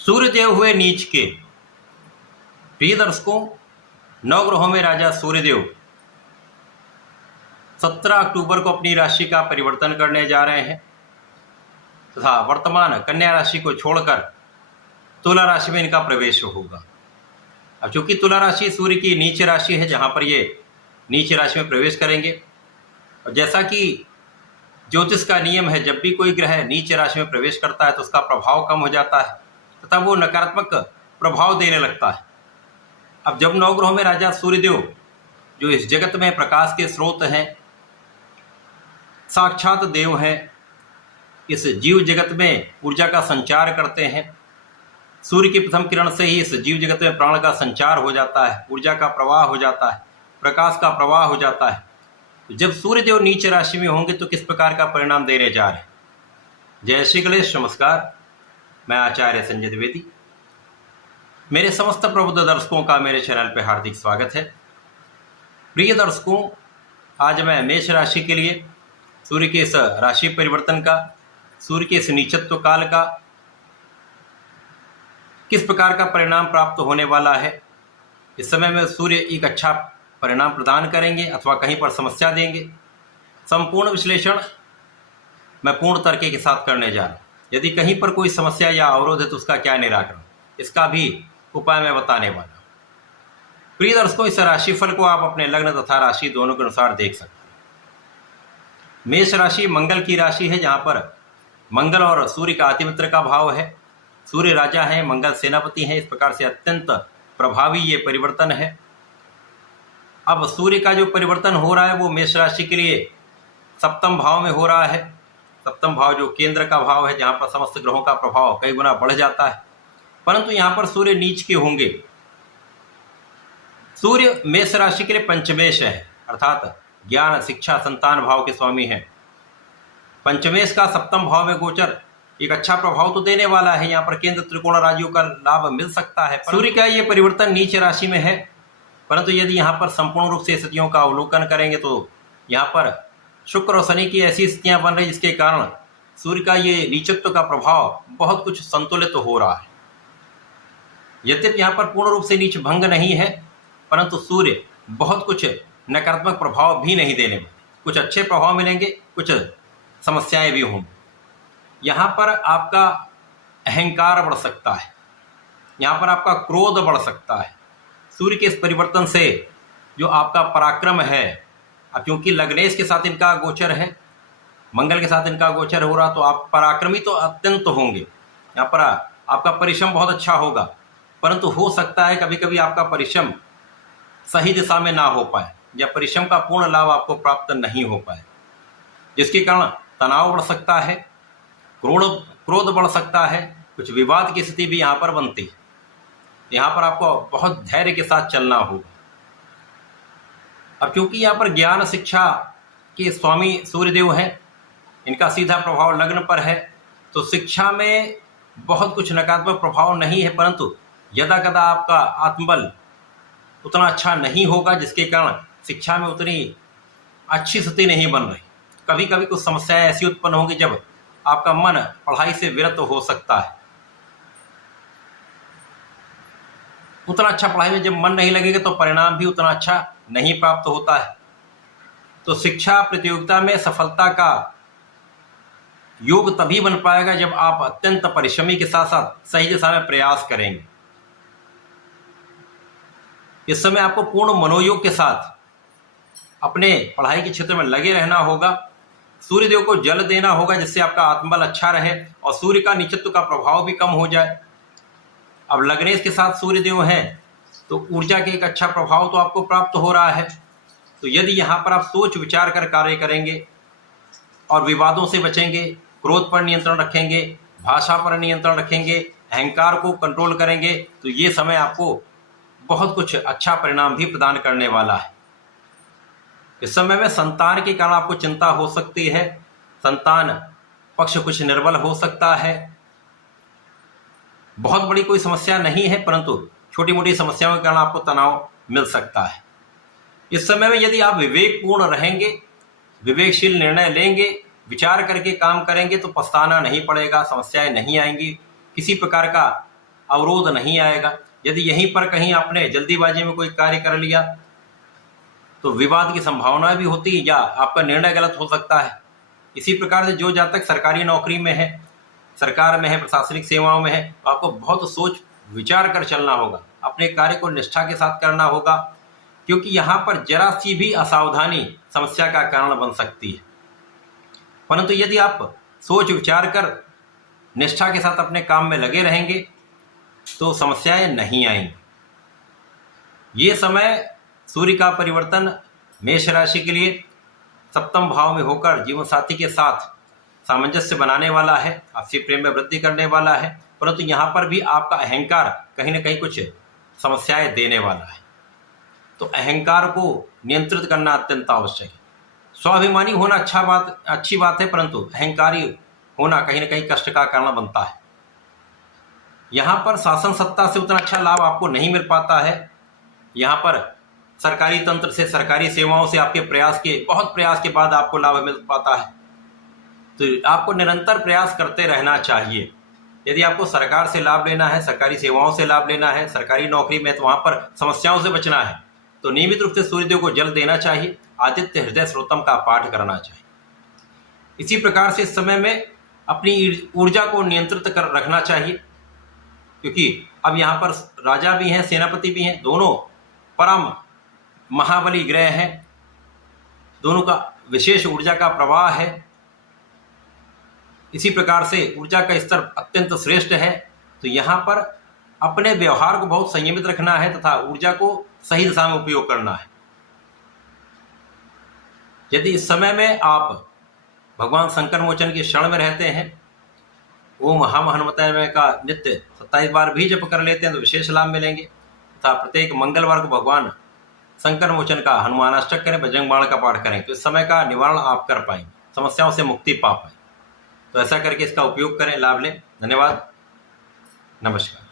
सूर्यदेव हुए नीच के। प्रिय दर्शकों, नवग्रहों में राजा सूर्यदेव 17 अक्टूबर को अपनी राशि का परिवर्तन करने जा रहे हैं तथा वर्तमान कन्या राशि को छोड़कर तुला राशि में इनका प्रवेश होगा। अब चूंकि तुला राशि सूर्य की नीच राशि है, जहां पर ये नीच राशि में प्रवेश करेंगे, और जैसा कि ज्योतिष का नियम है, जब भी कोई ग्रह नीच राशि में प्रवेश करता है तो उसका प्रभाव कम हो जाता है तथा वो नकारात्मक प्रभाव देने लगता है। अब जब नवग्रहों में राजा सूर्यदेव, जो इस जगत में प्रकाश के स्रोत हैं, साक्षात देव हैं, इस जीव जगत में ऊर्जा का संचार करते हैं। सूर्य की प्रथम किरण से ही इस जीव जगत में प्राण का संचार हो जाता है, ऊर्जा का प्रवाह हो जाता है, प्रकाश का प्रवाह हो जाता है। जब सूर्यदेव नीच राशि में होंगे तो किस प्रकार का परिणाम देने जा रहे हैं। जय श्री गणेश, नमस्कार। मैं आचार्य संजय द्विवेदी। मेरे समस्त प्रबुद्ध दर्शकों का मेरे चैनल पर हार्दिक स्वागत है। प्रिय दर्शकों, आज मैं मेष राशि के लिए सूर्य के इस राशि परिवर्तन का, सूर्य के इस नीचत्व काल का किस प्रकार का परिणाम प्राप्त होने वाला है, इस समय में सूर्य एक अच्छा परिणाम प्रदान करेंगे अथवा कहीं पर समस्या देंगे, संपूर्ण विश्लेषण मैं पूर्ण तर्क के साथ करने जा रहा हूँ। यदि कहीं पर कोई समस्या या अवरोध है तो उसका क्या निराकरण, इसका भी उपाय मैं बताने वाला हूँ। प्रिय दर्शकों, इस राशिफल को आप अपने लग्न तथा राशि दोनों के अनुसार देख सकते हैं। मेष राशि मंगल की राशि है, जहाँ पर मंगल और सूर्य का अतिमित्र का भाव है। सूर्य राजा है, मंगल सेनापति हैं। इस प्रकार से अत्यंत प्रभावी ये परिवर्तन है। अब सूर्य का जो परिवर्तन हो रहा है वो मेष राशि के लिए सप्तम भाव में हो रहा है। सप्तम भाव जो केंद्र का भाव है, जहाँ पर समस्त ग्रहों का प्रभाव कई गुना बढ़ जाता है, परंतु यहाँ पर सूर्य नीच के होंगे। सूर्य मेष राशि के लिए पंचमेश है, अर्थात ज्ञान, शिक्षा, संतान भाव के स्वामी हैं। पंचमेश का सप्तम भाव में गोचर एक अच्छा प्रभाव तो देने वाला है। यहाँ पर केंद्र त्रिकोण राज्यों का लाभ मिल सकता है। सूर्य का ये परिवर्तन नीच राशि में है, परंतु यदि यहाँ पर संपूर्ण रूप से स्थितियों का अवलोकन करेंगे तो यहाँ पर शुक्र और शनि की ऐसी स्थितियां बन रही जिसके कारण सूर्य का ये नीचत्व का प्रभाव बहुत कुछ संतुलित हो रहा है। यद्यपि यहाँ पर पूर्ण रूप से नीच भंग नहीं है, परंतु सूर्य बहुत कुछ नकारात्मक प्रभाव भी नहीं देने वाले। कुछ अच्छे प्रभाव मिलेंगे, कुछ समस्याएं भी होंगी। यहाँ पर आपका अहंकार बढ़ सकता है, यहाँ पर आपका क्रोध बढ़ सकता है। सूर्य के इस परिवर्तन से जो आपका पराक्रम है, अब क्योंकि लग्नेश के साथ इनका गोचर है, मंगल के साथ इनका गोचर हो रहा, तो आप पराक्रमी तो अत्यंत होंगे। यहाँ पर आपका परिश्रम बहुत अच्छा होगा, परंतु हो सकता है कभी कभी आपका परिश्रम सही दिशा में ना हो पाए या परिश्रम का पूर्ण लाभ आपको प्राप्त नहीं हो पाए, जिसके कारण तनाव बढ़ सकता है, क्रोध बढ़ सकता है, कुछ विवाद की स्थिति भी यहाँ पर बनती है। यहाँ पर आपको बहुत धैर्य के साथ चलना होगा। अब क्योंकि यहाँ पर ज्ञान, शिक्षा के स्वामी सूर्यदेव हैं, इनका सीधा प्रभाव लग्न पर है, तो शिक्षा में बहुत कुछ नकारात्मक प्रभाव नहीं है, परंतु यदा कदा आपका आत्मबल उतना अच्छा नहीं होगा, जिसके कारण शिक्षा में उतनी अच्छी स्थिति नहीं बन रही। कभी कभी कुछ समस्याएं ऐसी उत्पन्न होंगी जब आपका मन पढ़ाई से विरत हो सकता है। उतना अच्छा पढ़ाई में जब मन नहीं लगेगा तो परिणाम भी उतना अच्छा नहीं प्राप्त होता है। तो शिक्षा प्रतियोगिता में सफलता का योग तभी बन पाएगा जब आप अत्यंत परिश्रमी के साथ साथ सही दिशा में प्रयास करेंगे। इस समय आपको पूर्ण मनोयोग के साथ अपने पढ़ाई के क्षेत्र में लगे रहना होगा। सूर्यदेव को जल देना होगा, जिससे आपका आत्मबल अच्छा रहे और सूर्य का नीचत्व का प्रभाव भी कम हो जाए। अब लग्नेश के साथ सूर्यदेव हैं तो ऊर्जा के एक अच्छा प्रभाव तो आपको प्राप्त हो रहा है। तो यदि यहाँ पर आप सोच विचार कर कार्य करेंगे और विवादों से बचेंगे, क्रोध पर नियंत्रण रखेंगे, भाषा पर नियंत्रण रखेंगे, अहंकार को कंट्रोल करेंगे, तो ये समय आपको बहुत कुछ अच्छा परिणाम भी प्रदान करने वाला है। इस समय में संतान के कारण आपको चिंता हो सकती है, संतान पक्ष कुछ निर्बल हो सकता है। बहुत बड़ी कोई समस्या नहीं है, परंतु छोटी मोटी समस्याओं के कारण आपको तनाव मिल सकता है। इस समय में यदि आप विवेकपूर्ण रहेंगे, विवेकशील निर्णय लेंगे, विचार करके काम करेंगे तो पछताना नहीं पड़ेगा, समस्याएं नहीं आएंगी, किसी प्रकार का अवरोध नहीं आएगा। यदि यहीं पर कहीं आपने जल्दीबाजी में कोई कार्य कर लिया तो विवाद की संभावना भी होती है या आपका निर्णय गलत हो सकता है। इसी प्रकार से जो जातक सरकारी नौकरी में है, सरकार में है, प्रशासनिक सेवाओं में है, तो आपको बहुत सोच विचार कर चलना होगा, अपने कार्य को निष्ठा के साथ करना होगा, क्योंकि यहाँ पर जरा सी भी असावधानी समस्या का कारण बन सकती है। परंतु यदि आप सोच विचार कर निष्ठा के साथ अपने काम में लगे रहेंगे तो समस्याएं नहीं आएंगी। ये समय सूर्य का परिवर्तन मेष राशि के लिए सप्तम भाव में होकर जीवन साथी के साथ सामंजस्य बनाने वाला है, आपसी प्रेम में वृद्धि करने वाला है, परंतु यहाँ पर भी आपका अहंकार कहीं ना कहीं कुछ समस्याएं देने वाला है। तो अहंकार को नियंत्रित करना अत्यंत आवश्यक है। स्वाभिमानी होना अच्छी बात है, परंतु अहंकारी होना कहीं ना कहीं कष्ट का कारण बनता है। यहाँ पर शासन सत्ता से उतना अच्छा लाभ आपको नहीं मिल पाता है। यहाँ पर सरकारी तंत्र से, सरकारी सेवाओं से आपके बहुत प्रयास के बाद आपको लाभ मिल पाता है। तो आपको निरंतर प्रयास करते रहना चाहिए। यदि आपको सरकार से लाभ लेना है, सरकारी सेवाओं से लाभ लेना है, सरकारी नौकरी में, तो वहाँ पर समस्याओं से बचना है तो नियमित रूप से सूर्यदेव को जल देना चाहिए, आदित्य हृदय स्रोतम का पाठ करना चाहिए। इसी प्रकार से इस समय में अपनी ऊर्जा को नियंत्रित कर रखना चाहिए, क्योंकि अब यहाँ पर राजा भी हैं, सेनापति भी हैं, दोनों परम महाबली ग्रह हैं, दोनों का विशेष ऊर्जा का प्रवाह है। इसी प्रकार से ऊर्जा का स्तर अत्यंत श्रेष्ठ है। तो यहाँ पर अपने व्यवहार को बहुत संयमित रखना है तथा ऊर्जा को सही दिशा में उपयोग करना है। यदि इस समय में आप भगवान शंकर मोचन की शरण में रहते हैं, ओम हनुमते का नित्य 27 बार भी जप कर लेते हैं तो विशेष लाभ मिलेंगे। तथा प्रत्येक मंगलवार को भगवान शंकर मोचन का हनुमानाष्टक करें, बजरंग बाण का पाठ करें, तो इस समय का निवारण आप कर पाएंगे, समस्याओं से मुक्ति पा पाएंगे। तो ऐसा करके इसका उपयोग करें, लाभ लें। धन्यवाद, नमस्कार।